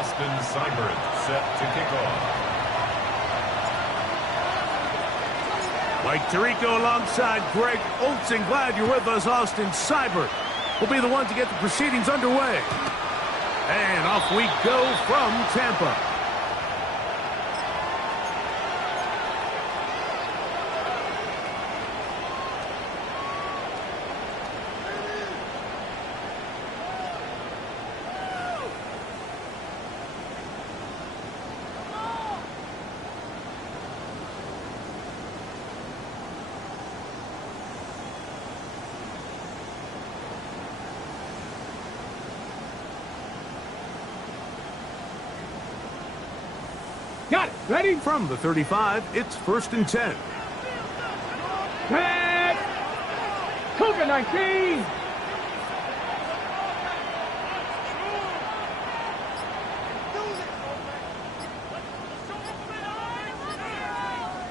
Austin Seibert set to kick off. Mike Tirico alongside Greg Olsen. Glad you're with us. Austin Seibert will be the one to get the proceedings underway. And off we go from Tampa. Got it. Ready? From the 35, it's 1st and 10. Pass. Cougar 19.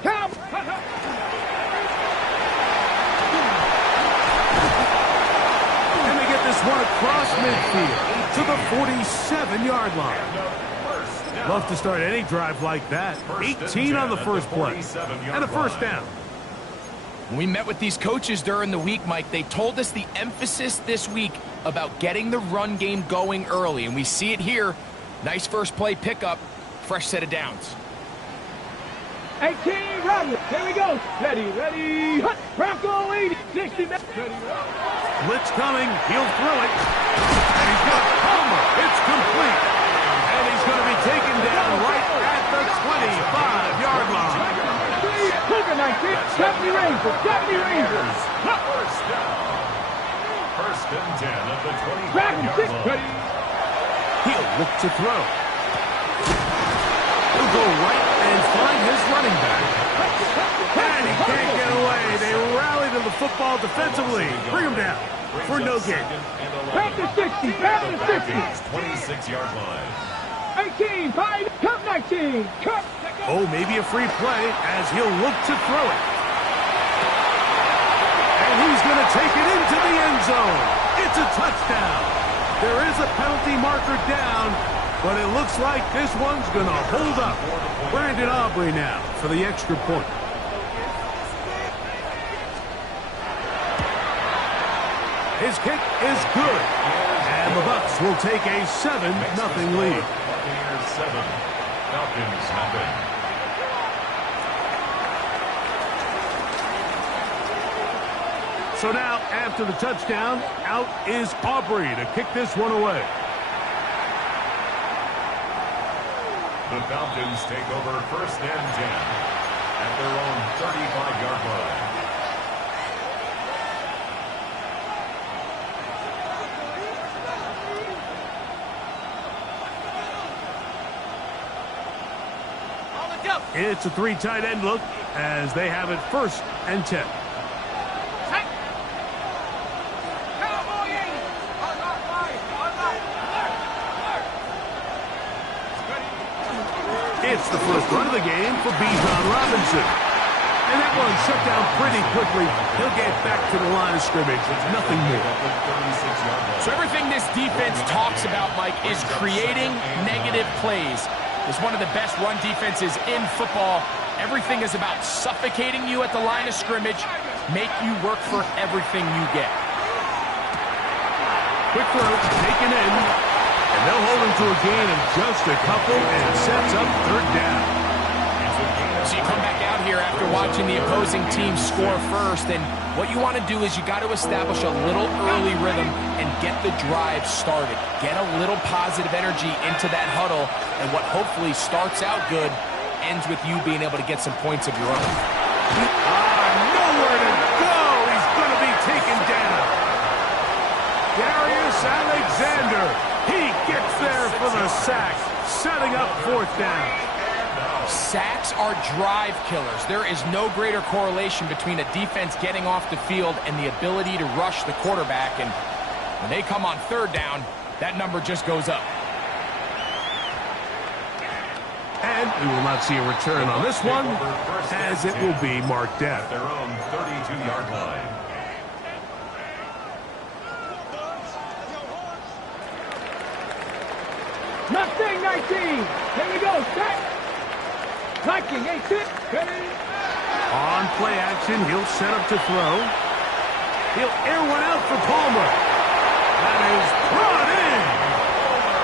Count. And they get this one across midfield to the 47-yard line. Love to start any drive like that. 18 on the first play. And a first down. When we met with these coaches during the week, Mike, they told us the emphasis this week about getting the run game going early. And we see it here. Nice first play pickup. Fresh set of downs. 18, run. Here we go. Ready. Hut. Bronco 80. 60. Ready. Blitz coming. He'll throw it. And he's got Palmer. It's complete. And he's going to be taken down right at the 25-yard line. Cougar 19. 70 Rangers. 70 Rangers. First down. 1st and 10 at the 25-yard line. Ready. He'll look to throw. He'll go right and find his running back. And he can't get away. They rally to the football defensively. Bring him down for no gain. Back to 60. Back to 60. 26-yard line. 18. 5. Cup 19. Cup. Oh, maybe a free play as he'll look to throw it. And he's going to take it into the end zone. It's a touchdown. There is a penalty marker down, but it looks like this one's going to hold up. Brandon Aubrey now for the extra point. His kick is good. And the Bucks will take a 7-0 lead. Buccaneers 7, Falcons nothing. So now, after the touchdown, out is Aubrey to kick this one away. The Falcons take over 1st and 10 at their own 35-yard line. It's a 3 tight end look as they have it 1st and 10. It's the first run of the game for Bijan Robinson. And that one shut down pretty quickly. He'll get back to the line of scrimmage. Nothing more. So everything this defense talks about, Mike, is creating negative plays. It's one of the best run defenses in football. Everything is about suffocating you at the line of scrimmage, make you work for everything you get. Quick throw, taken in. And they'll hold him to a gain of just a couple, and it sets up 3rd down. So you come back out here after watching the opposing team score first, and what you want to do is you got to establish a little early rhythm and get the drive started. Get a little positive energy into that huddle, and what hopefully starts out good ends with you being able to get some points of your own. Nowhere to go. He's going to be taken down. Darius Alexander. He gets there for the sack, setting up 4th down. Sacks are drive killers. There is no greater correlation between a defense getting off the field and the ability to rush the quarterback. And when they come on 3rd down, that number just goes up. And we will not see a return on this one, as it will be marked out. Their own 32-yard line. Nothing. 19. Here we go. Set. Viking, 8-6. Ready. On play action, he'll set up to throw. He'll air one out for Palmer. That is brought in.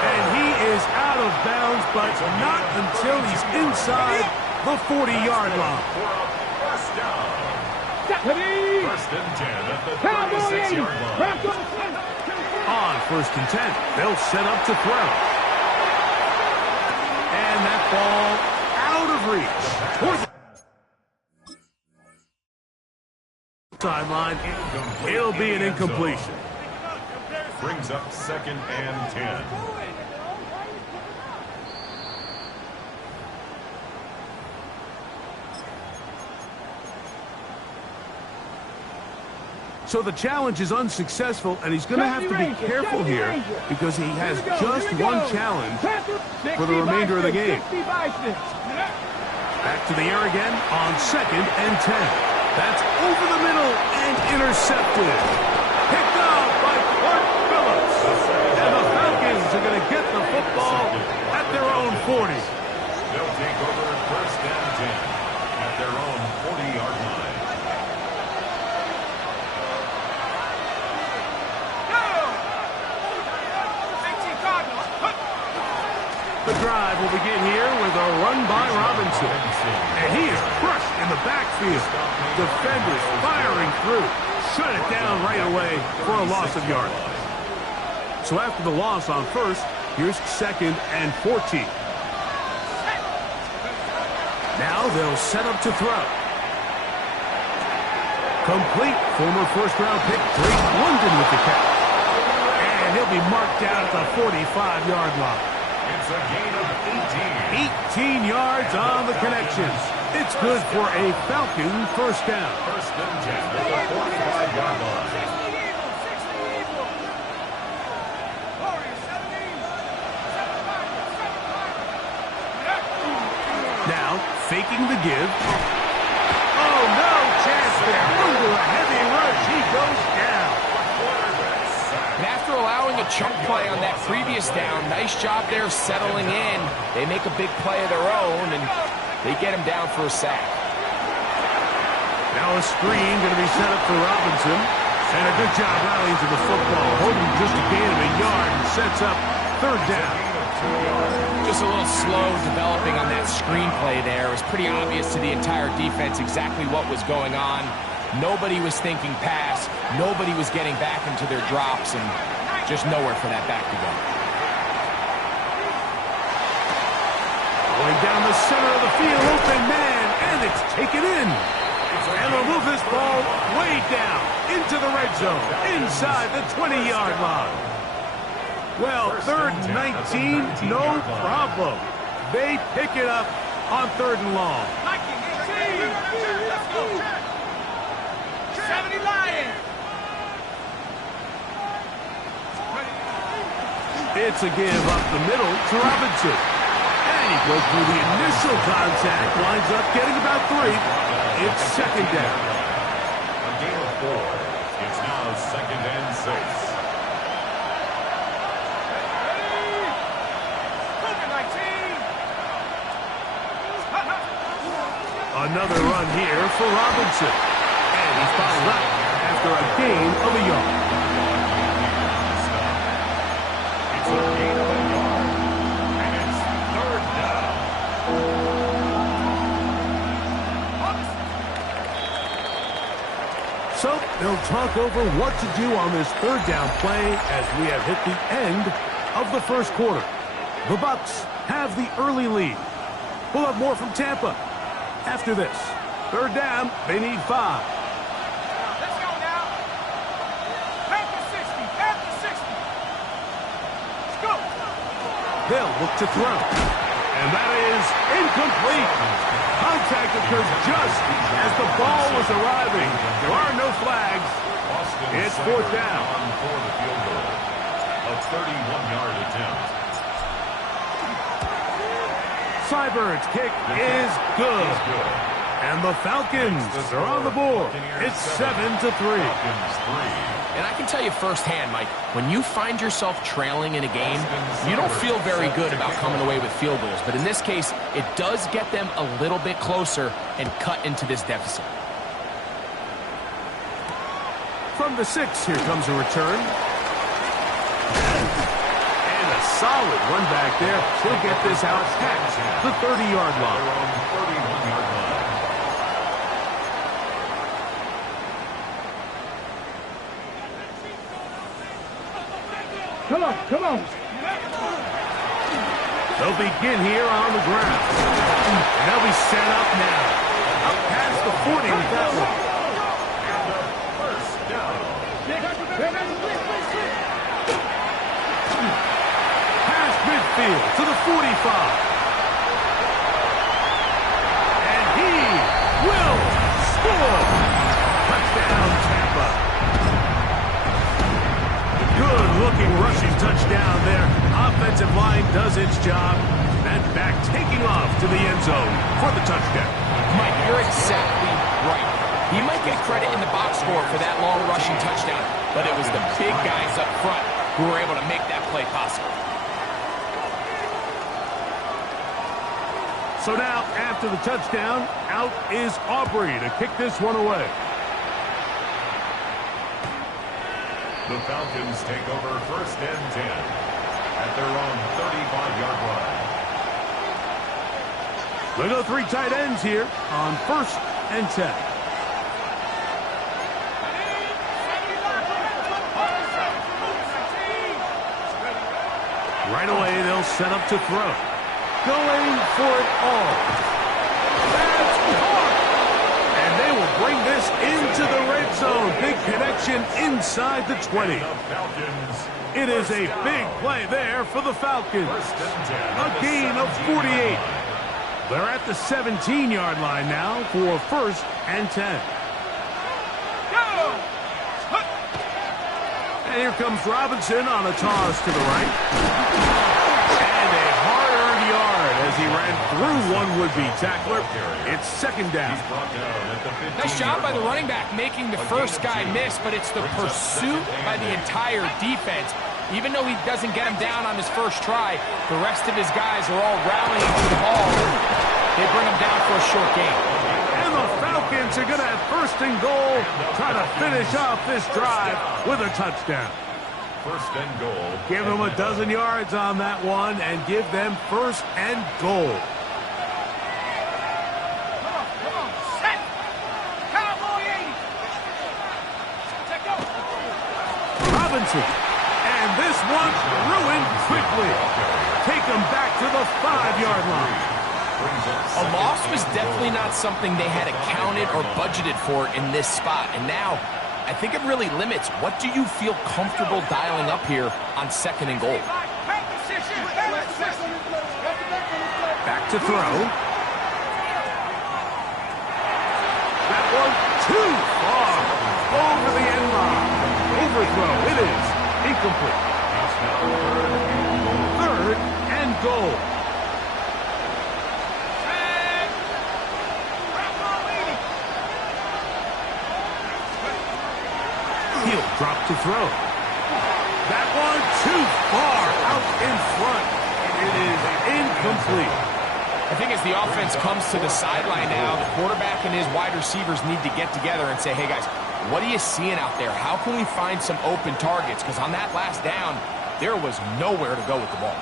And he is out of bounds, but not until he's inside the 40-yard line. First down. Ready. First and 10 at the Cowboy 80. 36-yard line. Broncos. On first and 10, they'll set up to throw. And that ball out of reach. Towards the sideline, it'll be an incompletion. Brings up second and 10. So the challenge is unsuccessful, and he's going to have to be careful here because he has just one challenge for the remainder of the game. Back to the air again on second and 10. That's over the middle and intercepted. Picked up by Clark Phillips. And the Falcons are going to get the football at their own 40. They'll take over first and 10 at their own 40-yard line. The drive will begin here with a run by Robinson. And he is crushed in the backfield. Defenders firing through. Shut it down right away for a loss of yardage. So after the loss on first, here's second and 14. Now they'll set up to throw. Complete. Former first-round pick Drake London with the catch. And he'll be marked down at the 45-yard line. It's a gain of 18. 18 yards on the connection. It's good for a Falcon first down. First and 10 at the 45-yard line. Now, faking the give. Oh, no chance there. Under a heavy rush, he goes down. And after allowing a chunk play on that previous down, nice job there settling in. They make a big play of their own, and they get him down for a sack. Now a screen going to be set up for Robinson. And a good job rallying to the football. Holding just a gain of a yard and sets up third down. Just a little slow developing on that screenplay there. It was pretty obvious to the entire defense exactly what was going on. Nobody was thinking pass. Nobody was getting back into their drops, and just nowhere for that back to go. Going down the center of the field, open man, and it's taken in. And they'll move this ball way down into the red zone, inside the 20-yard line. Well, third and 19, no problem. They pick it up on third and long. 70 Lions. It's a give up the middle to Robinson. And he broke through the initial contact, winds up getting about 3. It's second down. A gain of 4. It's now second and 6. Another run here for Robinson. And he's fouled up after a gain of a yard. It's a gain of a yard. And it's third down. So they'll talk over what to do on this third down play as we have hit the end of the first quarter. The Bucks have the early lead. We'll have more from Tampa after this. Third down, they need 5. Let's go now. Back to 60. Back to 60. Let's go. They'll look to throw. And that is incomplete. Contact occurs just as the ball was arriving. There are no flags. It's fourth down. For the field goal. A 31-yard attempt. Cybird's kick is good. And the Falcons are on the board. It's 7-3. And I can tell you firsthand, Mike, when you find yourself trailing in a game, you don't feel very good about coming away with field goals. But in this case, it does get them a little bit closer and cut into this deficit. From the 6, here comes a return. And a solid run back there. He'll get this out past the 30-yard line. Come on, come on. They'll begin here on the ground. And they'll be set up now. Up past the 40 with that one. First down. Past midfield to the 45. And he will score. Touchdown, Tampa. Good-looking rushing touchdown there. Offensive line does its job. That back taking off to the end zone for the touchdown. Mike, you're exactly right. He might get credit in the box score for that long rushing touchdown, but it was the big guys up front who were able to make that play possible. So now, after the touchdown, out is Aubrey to kick this one away. The Falcons take over first and 10 at their own 35-yard line. We go 3 tight ends here on first and 10. Right away, they'll set up to throw. Going for it all. That's caught. And they will bring this into the red zone. Big connection inside the 20. It is a big play there for the Falcons. A gain of 48. They're at the 17-yard line now for first and 10. And here comes Robinson on a toss to the right. And a hard-earned yard as he ran through one would-be tackler. It's second down. Nice job by the running back making the first guy miss, but it's the pursuit by the entire defense. Even though he doesn't get him down on his first try, the rest of his guys are all rallying to the ball. They bring him down for a short gain. And the Falcons are going to have first and goal, try to finish off this drive with a touchdown. First and goal. Give them a dozen yards on that one and give them first and goal. Come on, set. Cowboy 80. Robinson. And this one ruined quickly. Take them back to the 5-yard line. A loss was definitely not something they had accounted or budgeted for in this spot. And now, I think it really limits what do you feel comfortable dialing up here on second and goal. Back to throw. That one too far. Over the end line. Overthrow. It is incomplete. Third and goal. He'll drop to throw. That one too far out in front. It is incomplete. I think as the offense comes to the sideline now, the quarterback and his wide receivers need to get together and say, hey guys, what are you seeing out there? How can we find some open targets? Because on that last down, there was nowhere to go with the ball.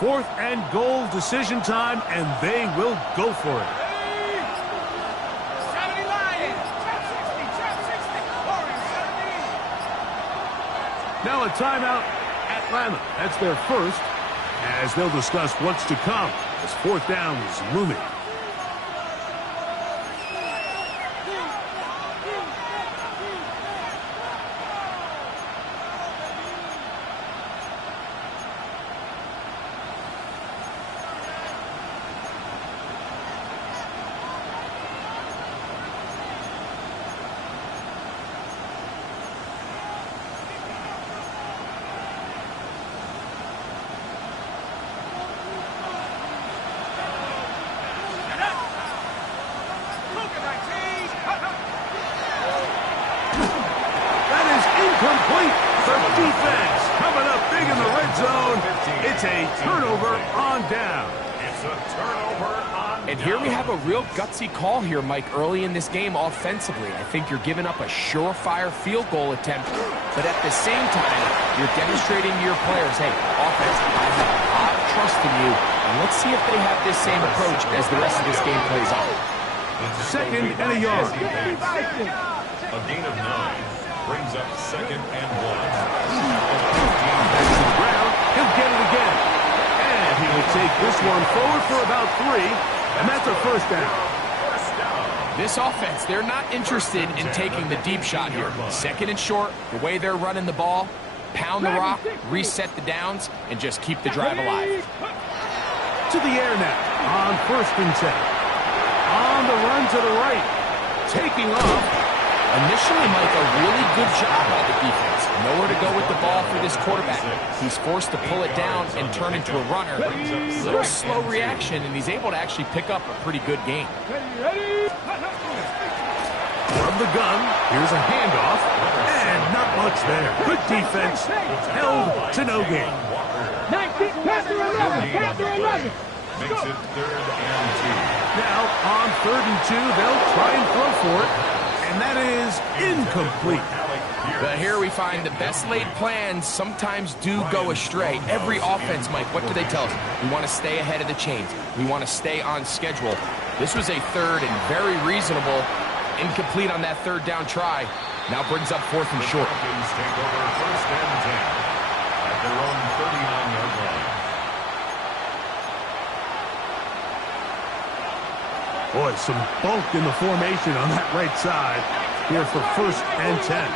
Fourth and goal, decision time, and they will go for it. 70 Lions. Trap 60. Now a timeout, Atlanta. That's their first, as they'll discuss what's to come as fourth down is looming. Incomplete. The defense coming up big in the red zone. It's a turnover on down. It's a turnover on And here we have a real gutsy call here, Mike, early in this game offensively. I think you're giving up a surefire field goal attempt, but at the same time, you're demonstrating to your players, hey, offense, I have a lot of trust in you, and let's see if they have this same approach as the rest of this game plays on. Second and a yard. A gain of 9 brings up 2nd and 1. Back to the ground. He'll get it again. And he will take this one forward for about 3, and that's a first down. This offense, they're not interested in taking the deep shot here. 2nd and short, the way they're running the ball, pound the rock, reset the downs, and just keep the drive alive. To the air now on 1st and 10. On the run to the right. Taking off. Initially, Mike, a really good job by the defense. Nowhere to go with the ball for this quarterback. He's forced to pull it down and turn into a runner. A little slow reaction, and he's able to actually pick up a pretty good game. From the gun, here's a handoff, and not much there. Good defense, held to no gain. Makes it 3rd and 2. Now, on 3rd and 2, they'll try and throw for it, and that is incomplete. But here we find the best laid plans sometimes do go astray. Every offense, Mike, what do they tell us? We want to stay ahead of the chains. We want to stay on schedule. This was a 3rd and very reasonable. Incomplete on that 3rd down try. Now brings up 4th and short. Falcons take over 1st and 10 at their own 39-yard line. Boy, some bulk in the formation on that right side here for 1st and 10.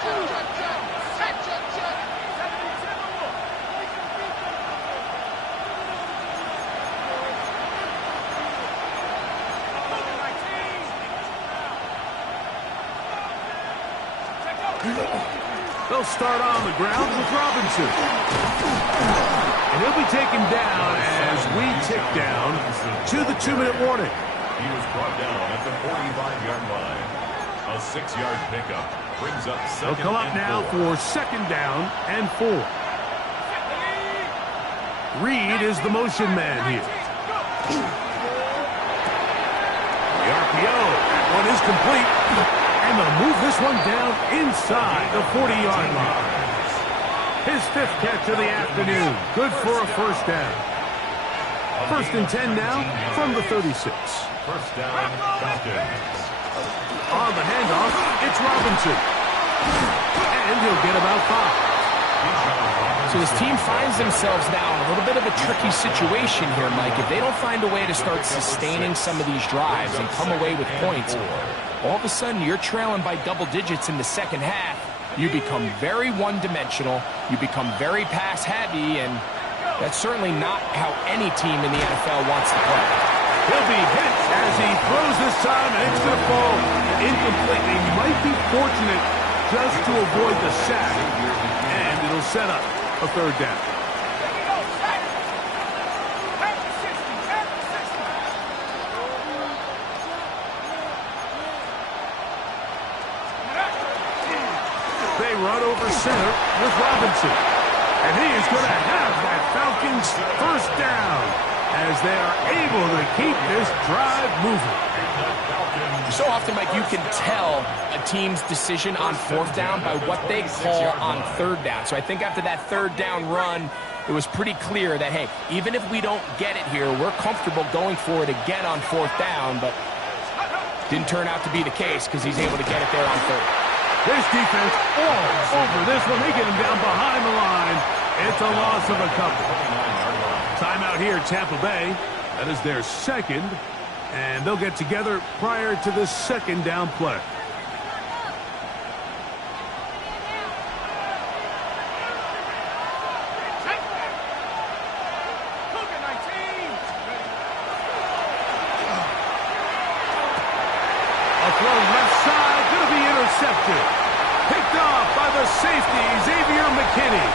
They'll start on the ground with Robinson. And he'll be taken down as we tick down to the 2-minute warning. He was brought down at the 45-yard line. A 6-yard pickup brings up 2nd They'll come up and now 4. for 2nd down and 4. Reed is the motion man here. The RPO. That one is complete. And they'll move this one down inside the 40-yard line. His 5th catch of the afternoon. Good for a first down. 1st and 10 now from the 36. First down, Falcons. On the handoff, it's Robinson. And he'll get about 5. So this team finds themselves now in a little bit of a tricky situation here, Mike. If they don't find a way to start sustaining some of these drives and come away with points, all of a sudden you're trailing by double digits in the 2nd half. You become very one-dimensional. You become very pass-heavy, and that's certainly not how any team in the NFL wants to play. He'll be hit as he throws this time, and it's going to fall incomplete. They might be fortunate just to avoid the sack, and it'll set up a 3rd down. They run over center with Robinson. And he is going to have that Falcons 1st down as they are able to keep this drive moving. So often, Mike, you can tell a team's decision on 4th down by what they call on 3rd down. So I think after that 3rd down run, it was pretty clear that, hey, even if we don't get it here, we're comfortable going for it again on 4th down, but didn't turn out to be the case because he's able to get it there on 3rd. This defense all over this one. They get him down behind the line. It's a loss of a couple. Timeout here, Tampa Bay. That is their 2nd, and they'll get together prior to the 2nd down play. A throw left side, going to be intercepted. Picked off by the safety, Xavier McKinney.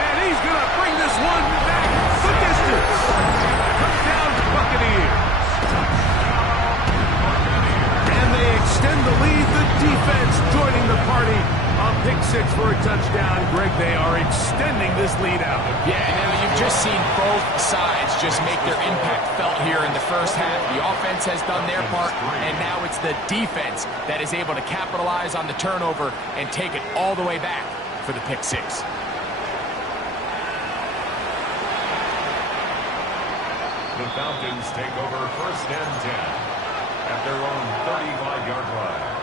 And he's going to bring this one back the distance. Touchdown, Buccaneers. for a touchdown. Greg, they are extending this lead out. Yeah, now you've just seen both sides just make their impact felt here in the first half. The offense has done their part, and now it's the defense that is able to capitalize on the turnover and take it all the way back for the pick six. The Falcons take over first and 10 at their own 35-yard line.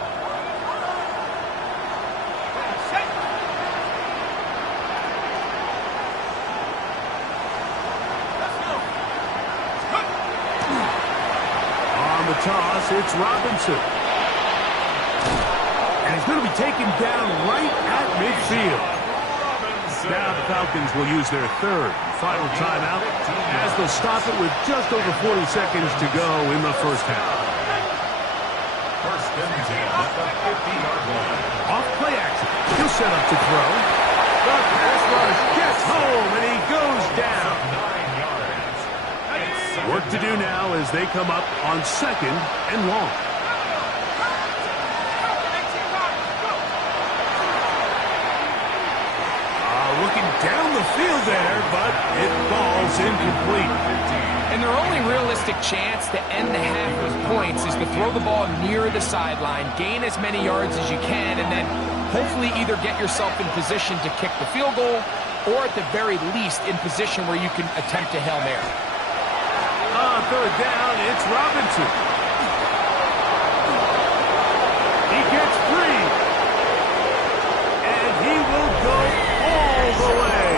On the toss, it's Robinson. And he's going to be taken down right at midfield. Now the Falcons will use their third and final timeout as they'll stop it with just over 40 seconds to go in the first half. First and 10 at the 50-yard line. Off play action. He'll set up to throw. The pass rush gets home, and he goes down. 9 yards. Work to do now as they come up on second and long. Looking down the field there, but it falls incomplete. And their only realistic chance to end the half with points is to throw the ball near the sideline, gain as many yards as you can, and then hopefully either get yourself in position to kick the field goal or at the very least in position where you can attempt a Hail Mary. On third down, it's Robinson. He gets free. And he will go all the way.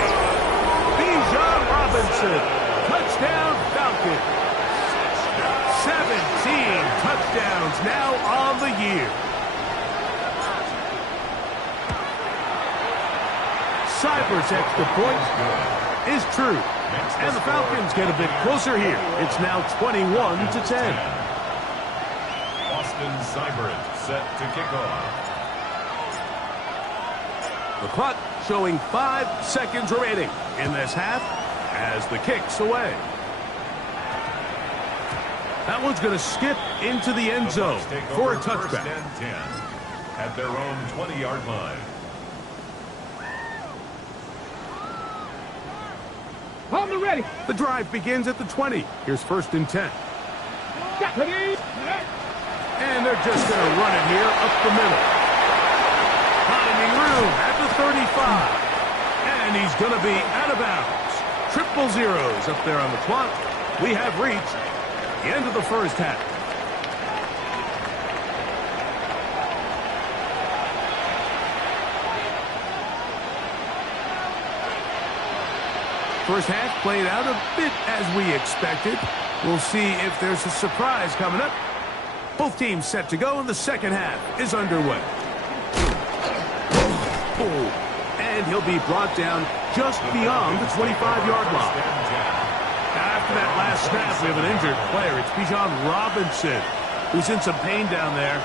Bijan Robinson, touchdown Falcons. 17 touchdowns now on the year. Cyber's extra point is true. And the Falcons get a bit closer here. It's now 21-10. Austin Seibert set to kick off. The clock showing 5 seconds remaining in this half as the kick's away. That one's going to skip into the end zone for a touchback. First and 10 at their own 20-yard line. On the ready. The drive begins at the 20. Here's first and 10. Ready. And they're just going to run it here up the middle. Finding room at the 35. And he's going to be out of bounds. Triple zeros up there on the clock. We have reached the end of the first half. First half played out a bit as we expected. We'll see if there's a surprise coming up. Both teams set to go, and the second half is underway. And he'll be brought down just beyond the 25-yard line. After that last snap, we have an injured player. It's Bijan Robinson, who's in some pain down there.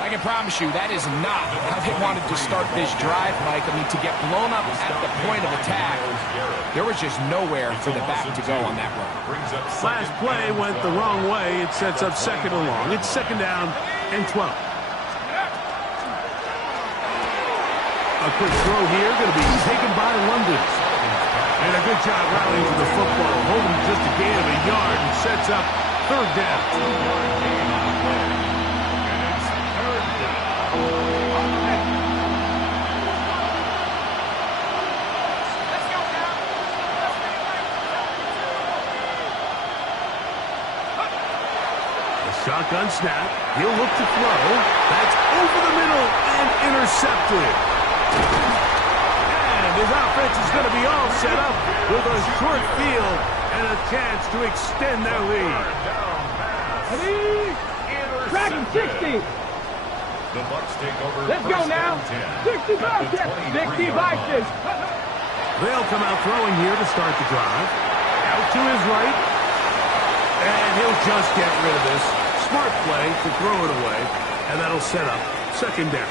I can promise you that is not how they wanted to start this drive, Mike. I mean, to get blown up at the point of attack, there was just nowhere for the back to go on that run. Last play went the wrong way. It sets up second and long. It's second down and 12. A quick throw here, going to be taken by London. And a good job rallying to the football, holding just a gain of a yard and sets up third down. Shotgun snap. He'll look to throw. That's over the middle and intercepted. And his offense is going to be all set up with a short field and a chance to extend their lead. Dragon 60. The Bucks take over. Let's go now. 65, 65. They'll come out throwing here to start the drive. Out to his right. And he'll just get rid of this. Smart play to throw it away, and that'll set up second down.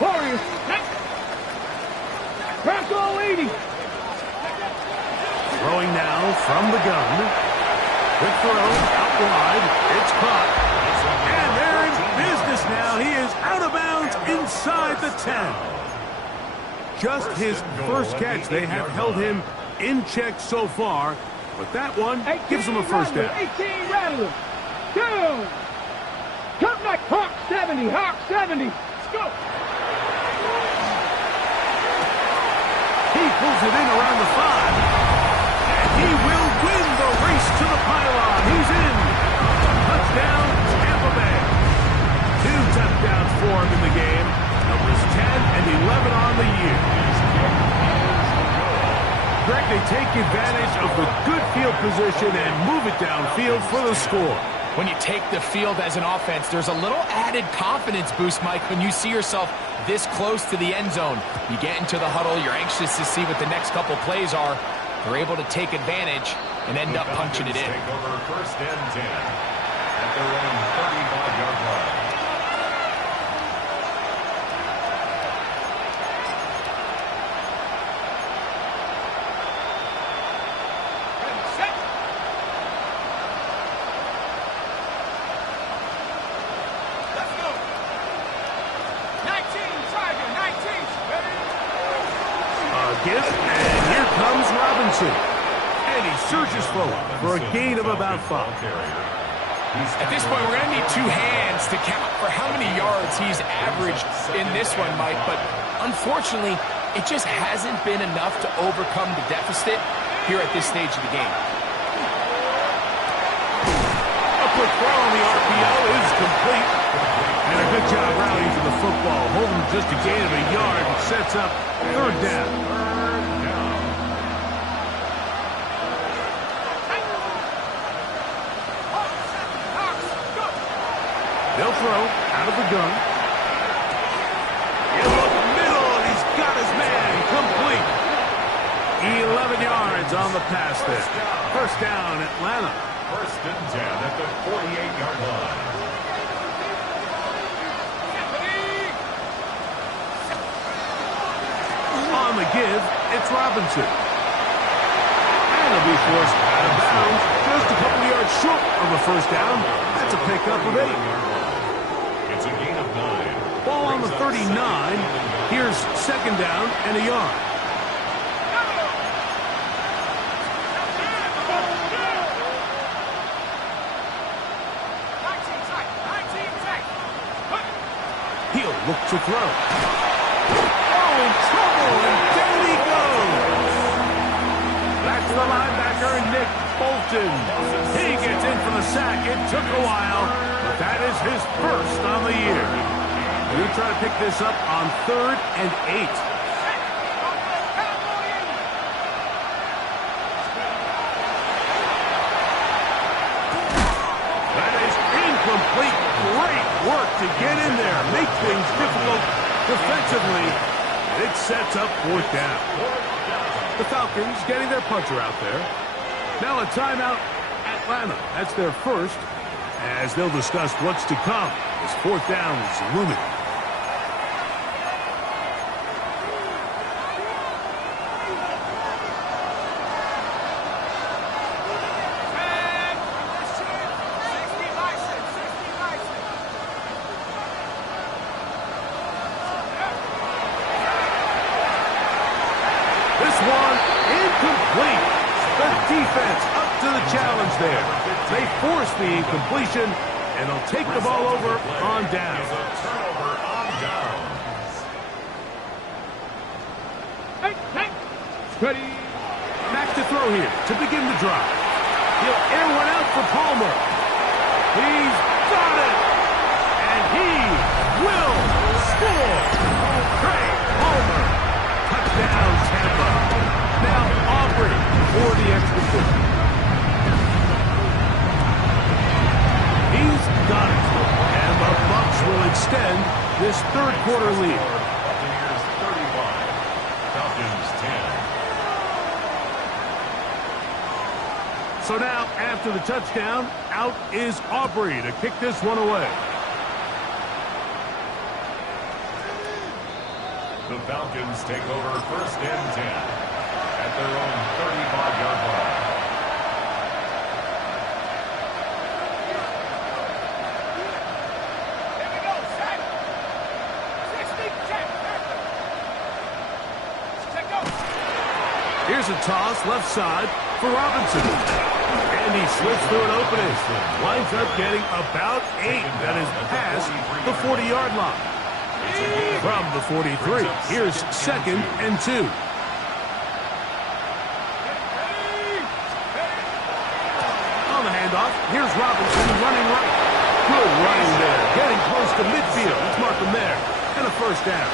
Warriors. Crack all 80. Throwing now from the gun. Quick throw, out wide. It's caught. And they're in business now. He is out of bounds inside the 10. Just his first catch. They have held him in check so far, but that one gives him a first down. 18 Rattler. Go. Come back, Hawk 70. Hawk 70. Let's go. He pulls it in around the 5. And he will win the race to the pylon. He's in. Touchdown, Tampa Bay. 2 touchdowns for him in the game. Numbers 10 and 11 on the year. Greg, they take advantage of the good field position and move it downfield for the score. When you take the field as an offense, there's a little added confidence boost, Mike, when you see yourself this close to the end zone. You get into the huddle, you're anxious to see what the next couple plays are. They're able to take advantage and end up punching it in. Take over first and 10 at their own 35-yard line. Give, and here comes Robinson. And he surges forward for a gain of about 5. At this point, we're going to need 2 hands to count for how many yards he's averaged in this one, Mike. But unfortunately, it just hasn't been enough to overcome the deficit here at this stage of the game. A quick throw on the RPO is complete. And a good job rallying to the football. Holding just a gain of a yard and sets up 3rd down. They'll throw out of the gun. In the middle, and he's got his man complete. 11 yards on the pass there. First down, Atlanta. First and 10 at the 48-yard line. On the give, it's Robinson. And he'll be forced out of bounds. Just a couple yards short of a first down. That's a pickup of 8. It's a gain of 9. Ball on the 39. Here's 2nd down and a yard. He'll look to throw. Oh, in trouble, and down he goes. That's the linebacker, Nick Bolton. He gets in for the sack. It took a while, but that is his first on the year. We try to pick this up on 3rd and 8. That is incomplete. Great work to get in there. Make things difficult defensively. It sets up 4th down. The Falcons getting their puncher out there. Now a timeout, Atlanta. That's their first, as they'll discuss what's to come as 4th down is looming. Defense up to the challenge there. They force the incompletion, and they'll take the ball over on down. Turnover on downs. Ready. Back to throw here to begin the drive. He'll air one out for Palmer. He's got it. And he will score. Craig Palmer. Touchdown, Tampa. Now Aubrey for the extra point. He's got it. And the Bucks will extend this 3rd quarter lead. Buccaneers 35, Falcons 10. So now, after the touchdown, out is Aubrey to kick this one away. The Falcons take over first and 10 at their own 35-yard line. Here's a toss left side for Robinson. And he slips through an opening. Winds up getting about 8. That is past the 40-yard line. From the 43, here's 2nd and 2. On the handoff, here's Robinson running right. Good running there. Getting close to midfield. Let's mark him there. And a first down.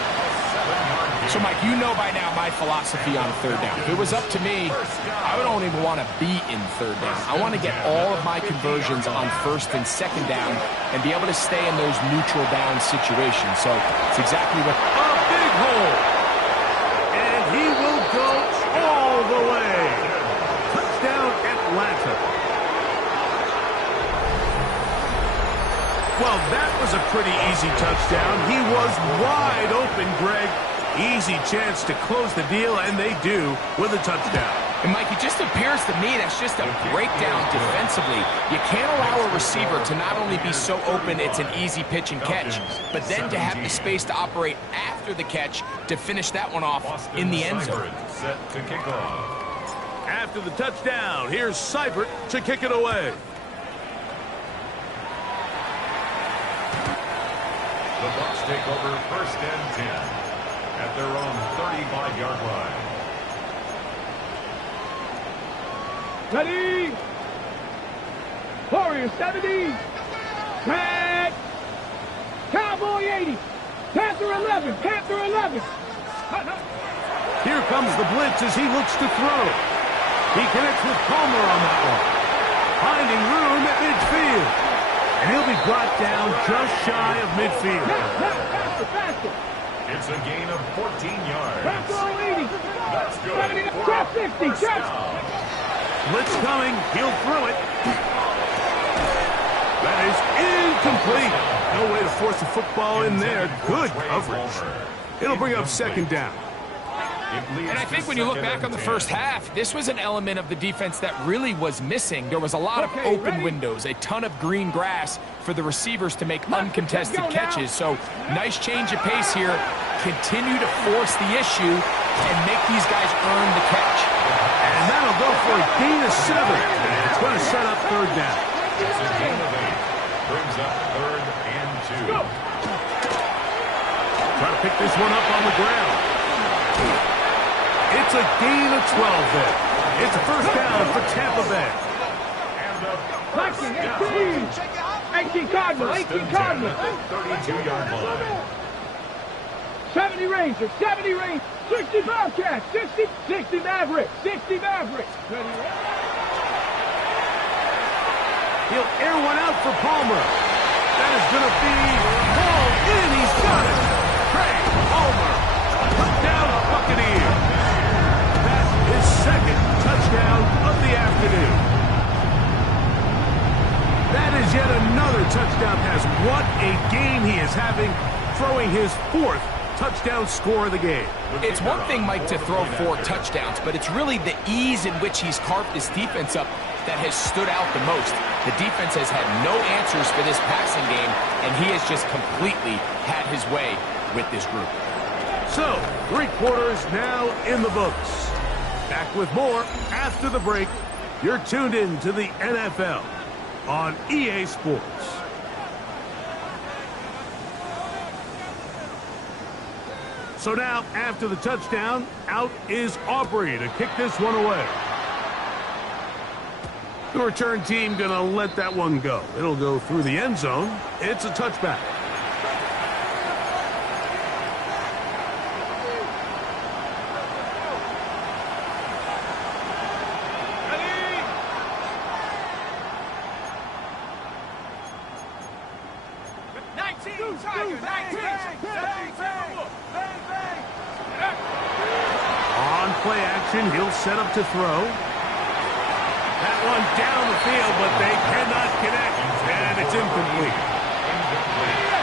So, Mike, you know by now my philosophy on 3rd down. If it was up to me, I don't even want to be in 3rd down. I want to get all of my conversions on 1st and 2nd down and be able to stay in those neutral down situations. So it's exactly what... A big hole. And he will go all the way. Touchdown, Atlanta. Well, that was a pretty easy touchdown. He was wide open, Greg. Easy chance to close the deal, and they do with a touchdown. And, Mike, it just appears to me that's just a breakdown defensively. You can't allow a receiver to not only be so open it's an easy pitch and catch, but then to have the space to operate after the catch to finish that one off in the end zone. Set to kick off. After the touchdown, here's Seibert to kick it away. The Bucks take over 1st and 10 at their own 35-yard line. Ready. Warrior 70. Red. Cowboy 80. Panther 11. Panther 11. Here comes the blitz as he looks to throw. He connects with Palmer on that one. Finding room at midfield. And he'll be brought down just shy of midfield. Faster. It's a gain of 14 yards. Panther 80. That's good. 70. Trap 50. Trap. Blitz coming. He'll throw it. That is incomplete. No way to force the football in there. Good coverage. It'll bring up 2nd down. And I think when you look back on the first half, this was an element of the defense that really was missing. There was a lot of open windows, a ton of green grass for the receivers to make uncontested catches. So nice change of pace here. Continue to force the issue and make these guys earn the catch. And that'll go for a gain of 7. It's going to set up 3rd down. It's a gain of 8. Brings up 3rd and 2. Try to pick this one up on the ground. It's a gain of 12 there. It's a first down for Tampa Bay. And 18 Cardinal. 18 Cardinal. 32-yard line. 70 Rangers. 70 Rangers. 60 Bobcats. 60 Mavericks. 60 Mavericks. He'll air one out for Palmer. That is going to be hauled in. He's got it. Craig Palmer. Touchdown, Buccaneers. That's his 2nd touchdown of the afternoon. That is yet another touchdown pass. What a game he is having, throwing his 4th touchdown score of the game. It's one thing, Mike, to throw 4 touchdowns, but it's really the ease in which he's carved his defense up that has stood out the most. The defense has had no answers for this passing game, and he has just completely had his way with this group. So, 3 quarters now in the books. Back with more after the break. You're tuned in to the NFL on EA Sports. So now, after the touchdown, out is Aubrey to kick this one away. The return team going to let that one go. It'll go through the end zone. It's a touchback. On play action, he'll set up to throw. That one down the field, but they cannot connect, and it's incomplete.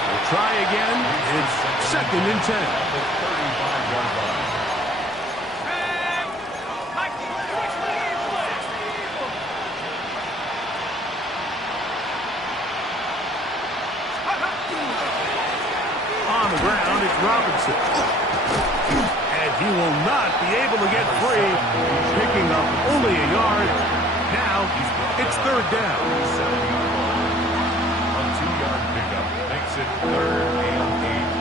We'll try again. It's 2nd and 10. On the ground, it's Robinson. And He will not be able to get free. Picking up only a yard. Now it's third down. A 2-yard pickup makes it 3rd and 8.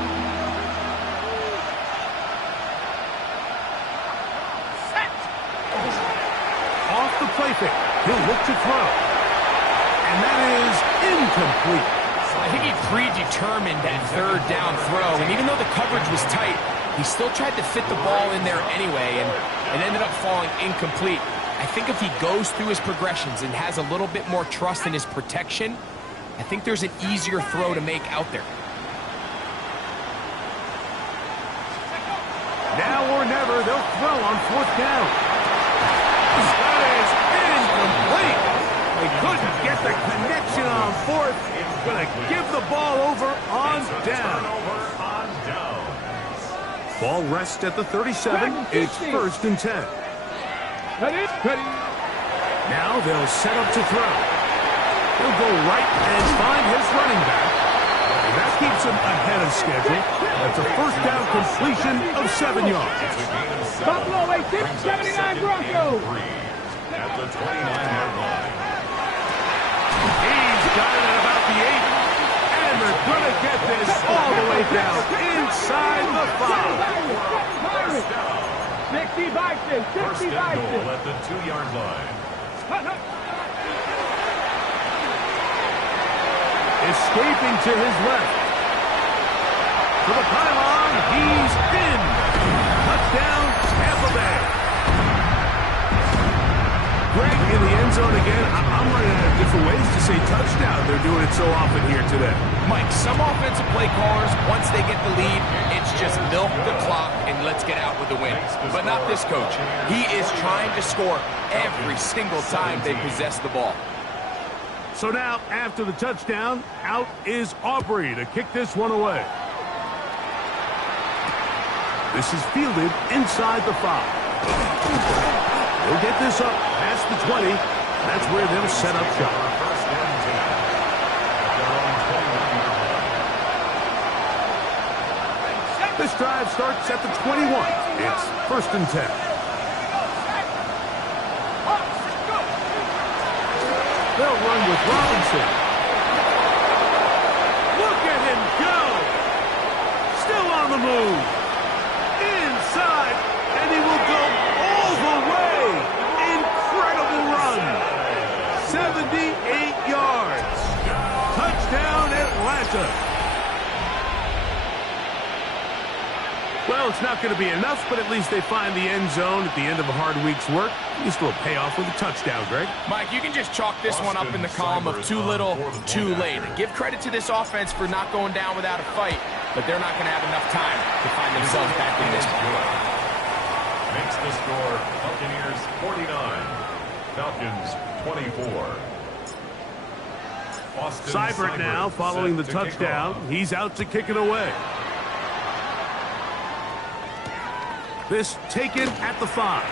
Off the play fake. He'll look to throw. And that is incomplete. I think he predetermined that third down throw, and even though the coverage was tight, he still tried to fit the ball in there anyway, and it ended up falling incomplete. I think if he goes through his progressions and has a little bit more trust in his protection, I think there's an easier throw to make out there. Now or never, they'll throw on 4th down. That is incomplete. They couldn't get the connection on 4th. Going to give the ball over on down. Ball rests at the 37. It's 1st and 10. Now they'll set up to throw. He'll go right and find his running back. And that keeps him ahead of schedule. That's a 1st down completion of 7 yards. Buffalo 79 Broncos. At the 29-yard line. He's got it at about the 8. And they're going to get this all the way down inside the 5. 60 Vikings, 60 First and goal at the 2-yard line. Escaping to his left. To the pylon, he's in. Touchdown, Tampa Bay. Greg, in the end zone again. I'm running out of different ways to say touchdown. They're doing it so often here today. Mike, some offensive play callers, once they get the lead, it's just milk the clock and let's get out with the win. But not this coach. He is trying to score every single time they possess the ball. So now, after the touchdown, out is Aubrey to kick this one away. This is fielded inside the 5. They'll get this up past the 20. That's where they'll set up shop. First and 10. At their own 21-yard line. This drive starts at the 21. It's 1st and 10. They'll run with Robinson. Look at him go! Still on the move. Inside, and he will go all the way. Incredible run. 78 yards. Touchdown, Atlanta. Well, it's not going to be enough, but at least they find the end zone at the end of a hard week's work. At least will pay off with a touchdown, Greg. Mike, you can just chalk this one up in the column of too little, too late. Give credit to this offense for not going down without a fight, but they're not going to have enough time to find themselves back in this one. Makes the score Buccaneers 49, Falcons 24. Austin Seibert now following the touchdown. He's out to kick it away. This taken at the 5.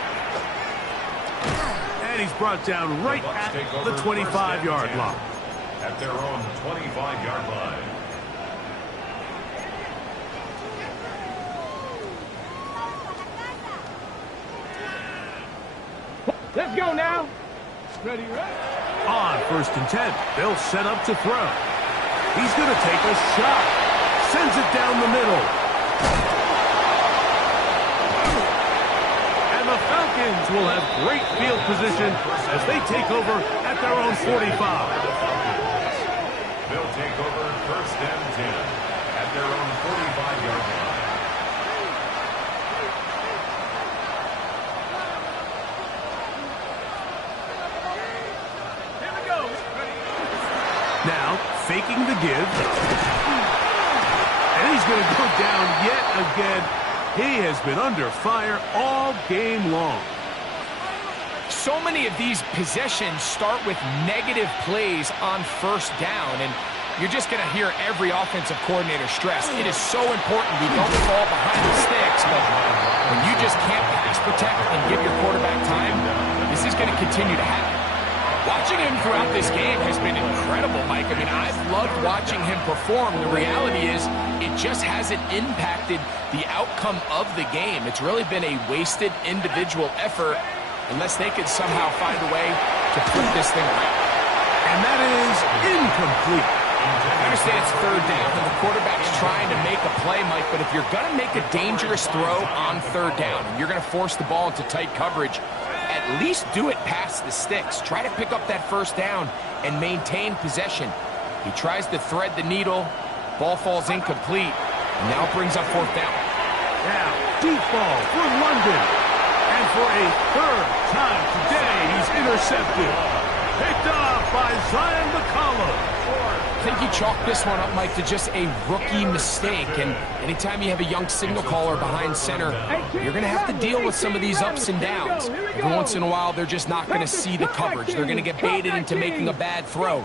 And he's brought down right at the 25-yard line. At their own 25-yard line. Let's go now. Ready, ready. On 1st and 10, they'll set up to throw. He's going to take a shot. Sends it down the middle. And the Falcons will have great field position as they take over at their own 45. They'll take over 1st and 10 at their own 45-yard line. Now, faking the give. And he's going to go down yet again. He has been under fire all game long. So many of these possessions start with negative plays on 1st down, and you're just going to hear every offensive coordinator stress. It is so important we don't fall behind the sticks, but when you just can't pass protect and give your quarterback time, this is going to continue to happen. Watching him throughout this game has been incredible, Mike. I mean, I've loved watching him perform. The reality is it just hasn't impacted the outcome of the game. It's really been a wasted individual effort unless they could somehow find a way to flip this thing around. And that is incomplete. I understand it's third down and the quarterback's trying to make a play, Mike, but if you're going to make a dangerous throw on third down and you're going to force the ball into tight coverage, at least do it past the sticks. Try to pick up that first down and maintain possession. He tries to thread the needle. Ball falls incomplete, and now brings up fourth down. Now, deep ball for London. And for a third time today, he's intercepted. Picked up by Zion McCollum. I think you chalk this one up, Mike, to just a rookie mistake. And anytime you have a young signal caller behind center, you're going to have to deal with some of these ups and downs. Every once in a while, they're just not going to see the coverage. They're going to get baited into making a bad throw.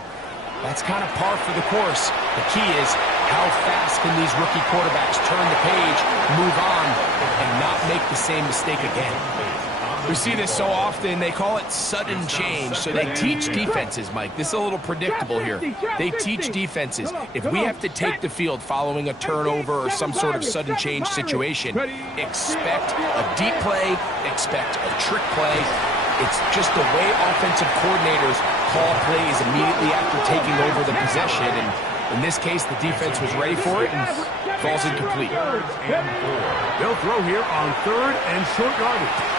That's kind of par for the course. The key is how fast can these rookie quarterbacks turn the page, move on, and not make the same mistake again. We see this so often, they call it sudden change. So they teach defenses, Mike. This is a little predictable here. They teach defenses. If we have to take the field following a turnover or some sort of sudden change situation, expect a deep play, expect a trick play. It's just the way offensive coordinators call plays immediately after taking over the possession. And in this case, the defense was ready for it and falls incomplete. They'll throw here on third and short yardage.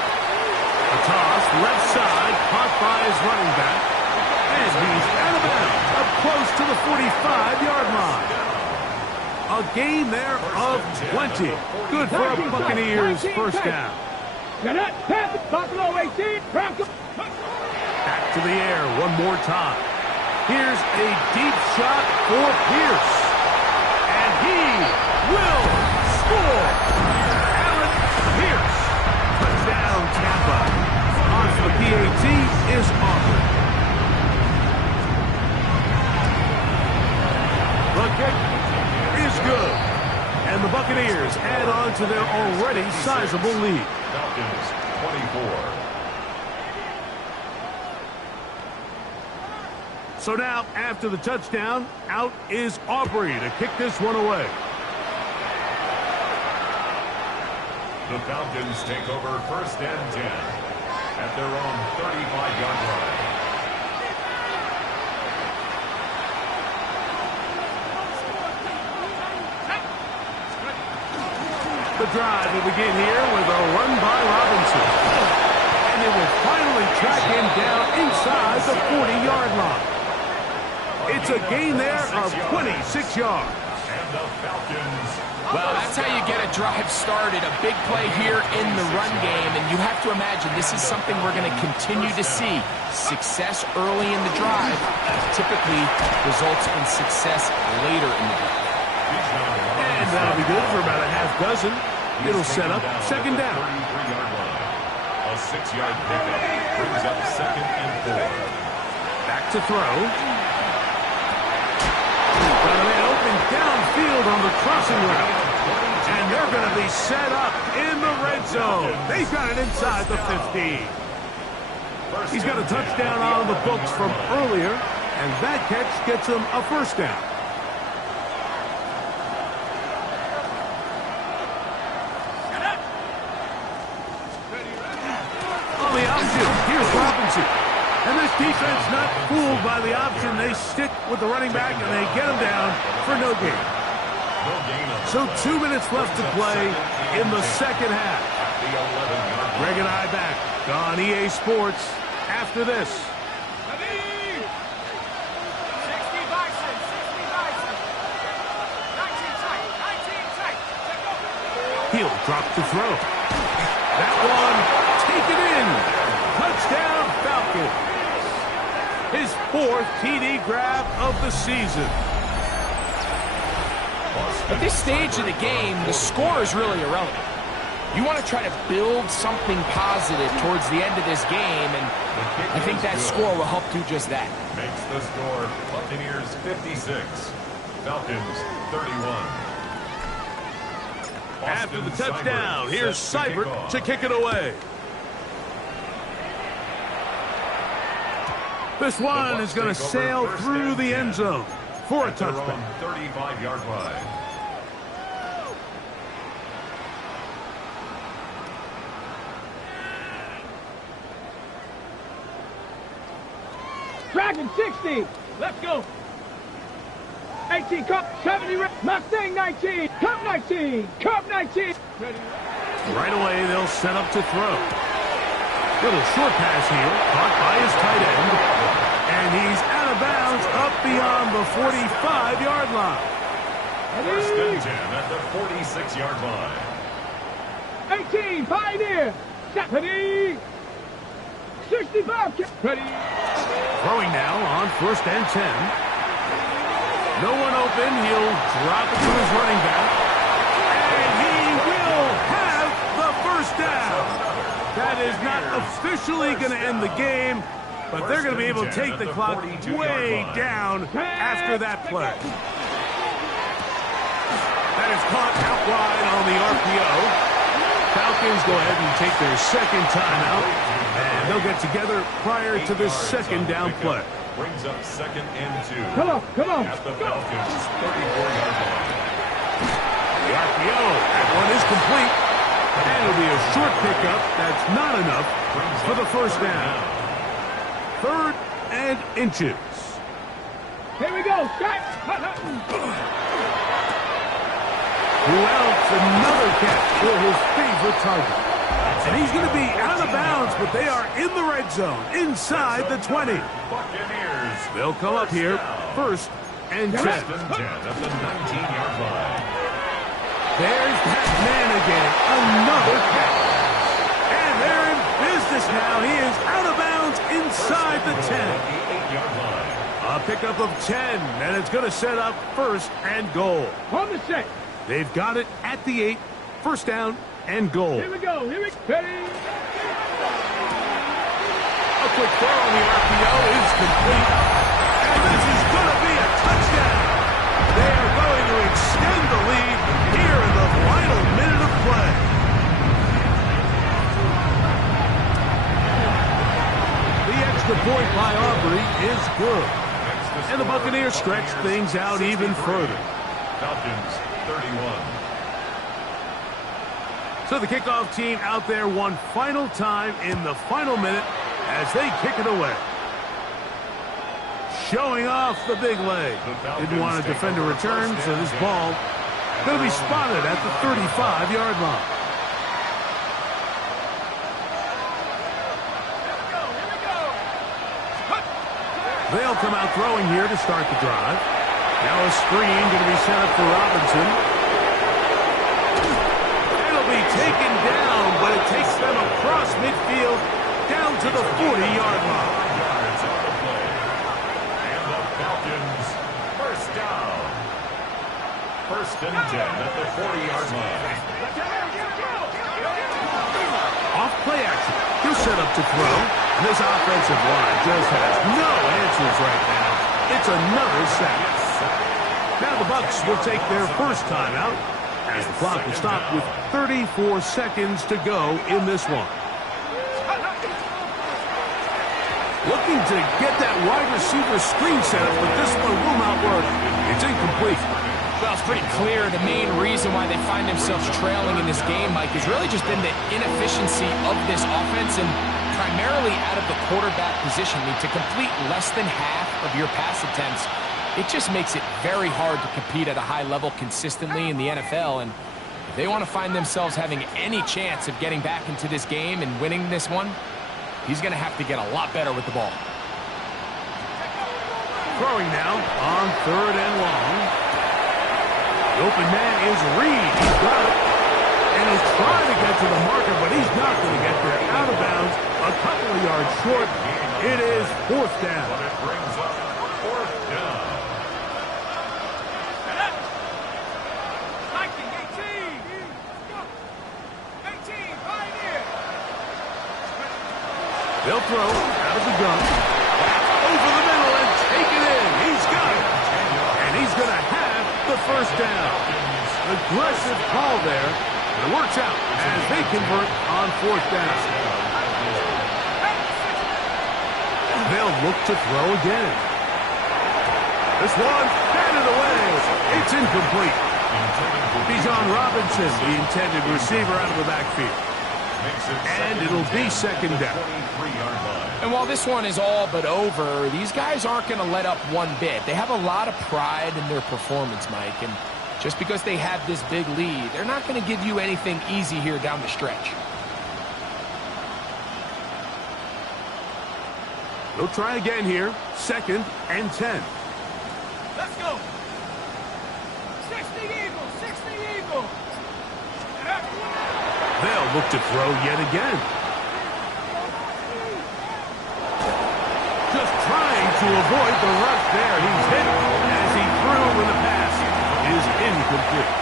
A toss, left side, caught by his running back. And he's out of bounds, up close to the 45-yard line. A gain there of 20. Good for a Buccaneers first down. Back to the air one more time. Here's a deep shot for Pierce. And he will score. Allen Pierce. Touchdown, Tampa. On for the PAT is Auburn. The kick is good. And the Buccaneers add on to their already sizable lead. Falcons 24. So now, after the touchdown, out is Aubrey to kick this one away. The Falcons take over first and 10 at their own 35-yard line. The drive will begin here with a run by Robinson. And it will finally track him down inside the 40-yard line. It's a gain there of 26 yards. And the Falcons. Well, that's how you get a drive started. A big play here in the run game. And you have to imagine this is something we're going to continue to see. Success early in the drive typically results in success later in the drive. And that'll be good for about a half dozen. It'll set up second down. 33-yard line. A 6-yard pickup brings up second and 4. Back to throw. Got a man open downfield on the crossing route. And they're going to be set up in the red zone. They've got it inside the 15. He's got a touchdown on the books from earlier, and that catch gets him a first down. On the option, here's Robinson. And this defense not fooled by the option. They stick with the running back, and they get him down for no gain. So 2 minutes left to play in the second half. Greg and I back on EA Sports after this. He'll drop the throw. That one, take it in. Touchdown, Falcons. His fourth TD grab of the season. At this stage of the game, the score is really irrelevant. You want to try to build something positive towards the end of this game, and I think that score will help do just that. Makes the score Buccaneers 56, Falcons 31. After the touchdown, here's Seibert to kick it away. This one is going to sail through the end zone for a touchback. 35-yard line. Dragon 60. Let's go. 18, Cup 70, Mustang 19, Cup 19, Cup 19. Ready. Right away, they'll set up to throw. Little short pass here, caught by his tight end. And he's out of bounds up beyond the 45-yard line. First and 10 at the 46-yard line. 18, Pioneer. Ready. 65. Ready. Throwing now on first and 10. No one open. He'll drop it to his running back. And he will have the first down. That is not officially going to end the game, but they're going to be able to take the clock way down after that play. That is caught out wide on the RPO. Falcons go ahead and take their second timeout, and they'll get together prior to this second down play. Brings up second and 2. Come on, come on. At the Falcons' 34-yard line. The RPO, that one is complete. And it'll be a short pickup. That's not enough for the first down. 3rd and inches. Here we go. Who else? Another catch for his favorite target. And he's going to be out of bounds, but they are in the red zone, inside the 20. Buccaneers. They'll come up here, 1st and 10. First and 10 at the 19-yard line. There's that man again, another catch. And they're in business now. He is out of bounds inside the 10. The 8-yard line. A pickup of 10, and it's going to set up 1st and goal. On the set. They've got it at the 8, 1st down and goal. Here we go. Here we go. Ready. A quick throw on the RPO is complete. And this is going to be a touchdown. They are going to extend the lead here in the final minute of play. The extra point by Aubrey is good. And the Buccaneers stretch things out even further. Falcons 31. So the kickoff team out there one final time in the final minute as they kick it away. Showing off the big leg. Didn't want to defend a return, so this ball going to be spotted at the 35-yard line. They'll come out throwing here to start the drive. Now a screen going to be set up for Robinson. It'll be taken down, but it takes them across midfield down to the 40-yard line. Yards on the play. And the Falcons first down. First and 10 at the 40-yard line. Off play action. He'll set up to throw. And this offensive line just has no answers right now. It's another sack. Now the Bucks will take their first timeout as the clock will stop with 34 seconds to go in this one. Looking to get that wide receiver screen set up, but this one will not work. It's incomplete. Well, it's pretty clear the main reason why they find themselves trailing in this game, Mike, has really just been the inefficiency of this offense and primarily out of the quarterback position. I mean, to complete less than half of your pass attempts, it just makes it very hard to compete at a high level consistently in the NFL. And if they want to find themselves having any chance of getting back into this game and winning this one, he's going to have to get a lot better with the ball. Throwing now on 3rd and long. The open man is Reed. He's got it. And he's trying to get to the marker, but he's not going to get there. Out of bounds, a couple of yards short. It is 4th down. But it brings up 4th down. 18, Pioneer. They'll throw out of the gun. Over the middle and take it in. He's got it. And he's going to have the first down. Aggressive call there. It works out as they convert on 4th down. They'll look to throw again. This one, batted away. It's incomplete. Bijan Robinson, the intended receiver, out of the backfield. And it'll be second down. And while this one is all but over, these guys aren't going to let up one bit. They have a lot of pride in their performance, Mike. And just because they have this big lead, they're not going to give you anything easy here down the stretch. They'll try again here. 2nd and 10. Let's go. 60 Eagles, 60 Eagles. They'll look to throw yet again. Just trying to avoid the rush there. He's hit as he threw when the pass is incomplete.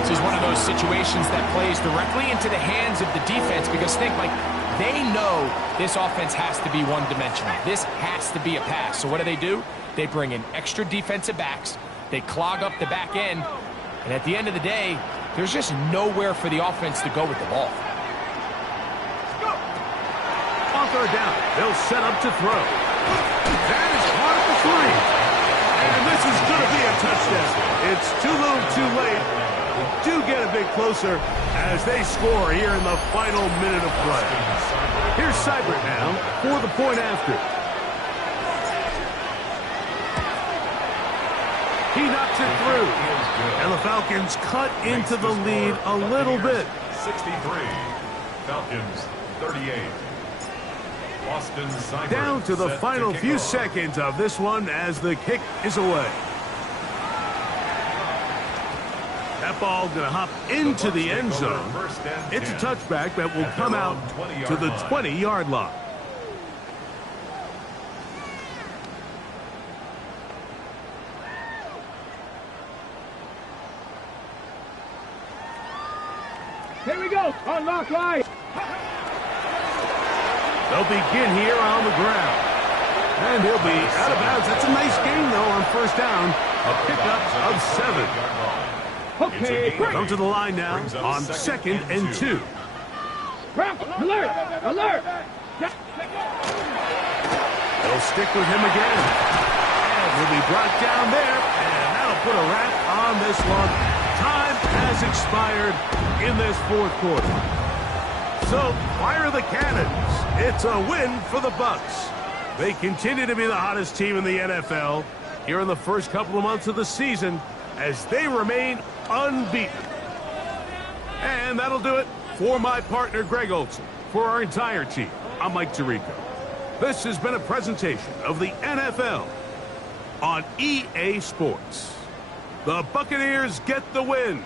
This is one of those situations that plays directly into the hands of the defense because think, like, they know this offense has to be one-dimensional. This has to be a pass. So what do? They bring in extra defensive backs. They clog up the back end. And at the end of the day, there's just nowhere for the offense to go with the ball. On third down, they'll set up to throw. That is caught at the 3. And this is going to be a touchdown. It's too little too late. They do get a bit closer as they score here in the final minute of play. Here's Seibert now for the point after. He knocks it through. And the Falcons cut into the lead a little bit. 63. Falcons 38. Boston Seibert Down to the final few off. seconds of this one as the kick is away. That ball going to hop into the end zone. It's a touchback that will come out to the 20-yard line. Here we go. Unlock line. They'll begin here on the ground. And he'll be out of bounds. That's a nice gain, though, on first down. A pickup of 7. Okay, great. Come to the line now on 2nd and 2. Alert! Alert! They'll stick with him again. And he'll be brought down there. And that'll put a wrap on this one. Time has expired in this 4th quarter. So, fire the cannons. It's a win for the Bucks. They continue to be the hottest team in the NFL here in the first couple of months of the season as they remain unbeaten. And that'll do it for my partner, Greg Olson. For our entire team, I'm Mike Tirico. This has been a presentation of the NFL on EA Sports. The Buccaneers get the win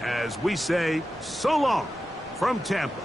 as we say so long from Tampa.